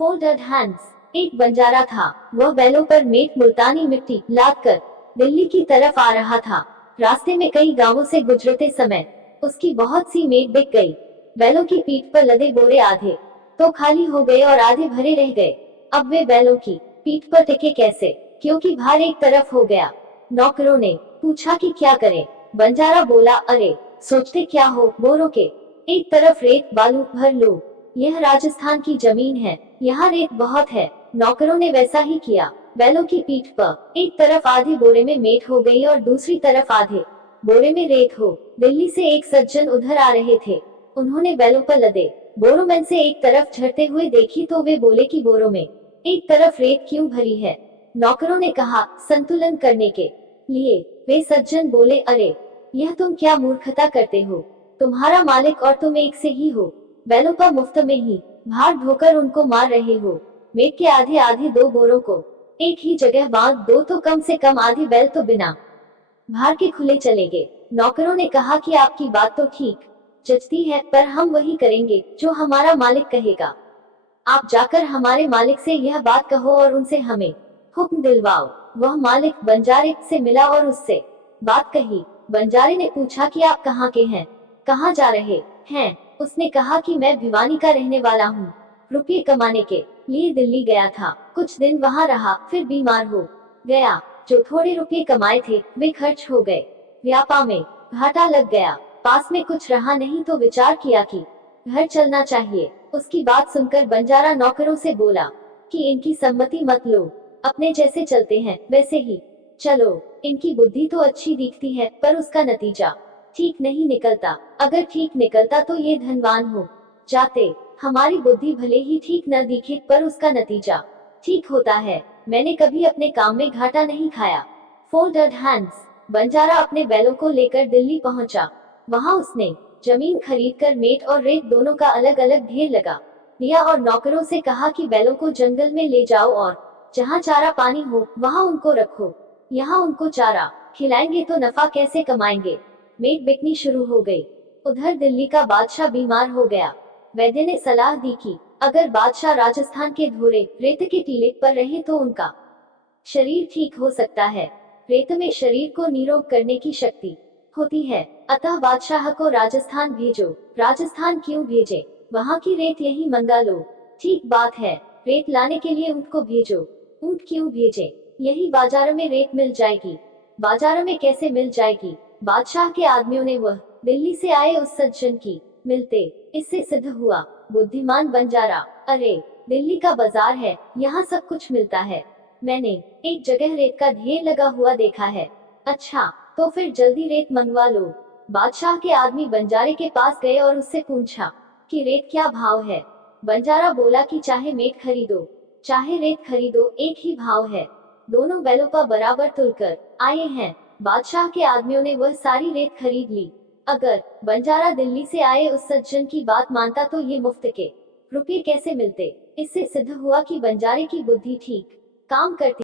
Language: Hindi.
Folded hands. एक बंजारा था। वह बैलों पर मेट मुल्तानी मिट्टी लाद कर दिल्ली की तरफ आ रहा था। रास्ते में कई गांवों से गुजरते समय उसकी बहुत सी मेट बिक गई। बैलों की पीठ पर लदे बोरे आधे तो खाली हो गए और आधे भरे रह गए। अब वे बैलों की पीठ पर टिके कैसे, क्योंकि भार एक तरफ हो गया। नौकरों ने पूछा कि क्या करें। बंजारा बोला, अरे सोचते क्या हो, बोरों के एक तरफ रेत बालू भर लो। यह राजस्थान की जमीन है, यहाँ रेत बहुत है। नौकरों ने वैसा ही किया। बैलों की पीठ पर एक तरफ आधे बोरे में मेट हो गई और दूसरी तरफ आधे बोरे में रेत हो। दिल्ली से एक सज्जन उधर आ रहे थे। उन्होंने बैलों पर लदे बोरों में से एक तरफ झरते हुए देखी तो वे बोले कि बोरों में एक तरफ रेत क्यों भरी है। नौकरों ने कहा, संतुलन करने के लिए। वे सज्जन बोले, अरे यह तुम क्या मूर्खता करते हो, तुम्हारा मालिक और तुम एक से ही हो। बैलों पर मुफ्त में ही भार ढोकर उनको मार रहे हो। मेट के आधे आधे दो बोरों को एक ही जगह बांध दो तो कम से कम आधे बैल तो बिना भार के खुले चले गए। नौकरों ने कहा कि आपकी बात तो ठीक जचती है, पर हम वही करेंगे जो हमारा मालिक कहेगा। आप जाकर हमारे मालिक से यह बात कहो और उनसे हमें हुक्म दिलवाओ। वह मालिक बंजारे से मिला और उससे बात कही। बंजारे ने पूछा कि आप कहाँ के हैं, कहाँ जा रहे हैं। उसने कहा कि मैं भिवानी का रहने वाला हूँ, रुपये कमाने के लिए दिल्ली गया था। कुछ दिन वहाँ रहा, फिर बीमार हो गया। जो थोड़े रुपये कमाए थे वे खर्च हो गए। व्यापार में घाटा लग गया। पास में कुछ रहा नहीं तो विचार किया कि घर चलना चाहिए। उसकी बात सुनकर बंजारा नौकरों से बोला कि इनकी सम्मति मत लो, अपने जैसे चलते हैं वैसे ही चलो। इनकी बुद्धि तो अच्छी दिखती है, पर उसका नतीजा ठीक नहीं निकलता। अगर ठीक निकलता तो ये धनवान हो जाते। हमारी बुद्धि भले ही ठीक न दिखे, पर उसका नतीजा ठीक होता है। मैंने कभी अपने काम में घाटा नहीं खाया। Folded hands. बंजारा अपने बैलों को लेकर दिल्ली पहुंचा। वहां उसने जमीन खरीदकर मेट और रेत दोनों का अलग अलग ढेर लगा दिया और नौकरों से कहा कि बैलों को जंगल में ले जाओ और जहाँ चारा पानी हो वहाँ उनको रखो। यहाँ उनको चारा खिलाएंगे तो नफा कैसे कमाएंगे। मेट बिकनी शुरू हो गई। उधर दिल्ली का बादशाह बीमार हो गया। वैद्य ने सलाह दी कि अगर बादशाह राजस्थान के धोरे रेत के टीले पर रहे तो उनका शरीर ठीक हो सकता है। रेत में शरीर को निरोग करने की शक्ति होती है। अतः बादशाह को राजस्थान भेजो। राजस्थान क्यों भेजे, वहाँ की रेत यही मंगा लो। ठीक बात है, रेत लाने के लिए ऊंट को भेजो। ऊंट क्यों भेजे, यही बाजार में रेत मिल जाएगी। बाजार में कैसे मिल जाएगी। बादशाह के आदमियों ने वह दिल्ली से आए उस सज्जन की मिलते। इससे सिद्ध हुआ बुद्धिमान बंजारा, अरे दिल्ली का बाजार है, यहाँ सब कुछ मिलता है। मैंने एक जगह रेत का ढेर लगा हुआ देखा है। अच्छा, तो फिर जल्दी रेत मंगवा लो। बादशाह के आदमी बंजारे के पास गए और उससे पूछा कि रेत क्या भाव है। बंजारा बोला कि चाहे मेट खरीदो चाहे रेत खरीदो, एक ही भाव है। दोनों बैलों पर बराबर तुलकर आए हैं। बादशाह के आदमियों ने वह सारी रेत खरीद ली। अगर बंजारा दिल्ली से आए उस सज्जन की बात मानता तो ये मुफ्त के रुपये कैसे मिलते। इससे सिद्ध हुआ कि बंजारे की बुद्धि ठीक काम करती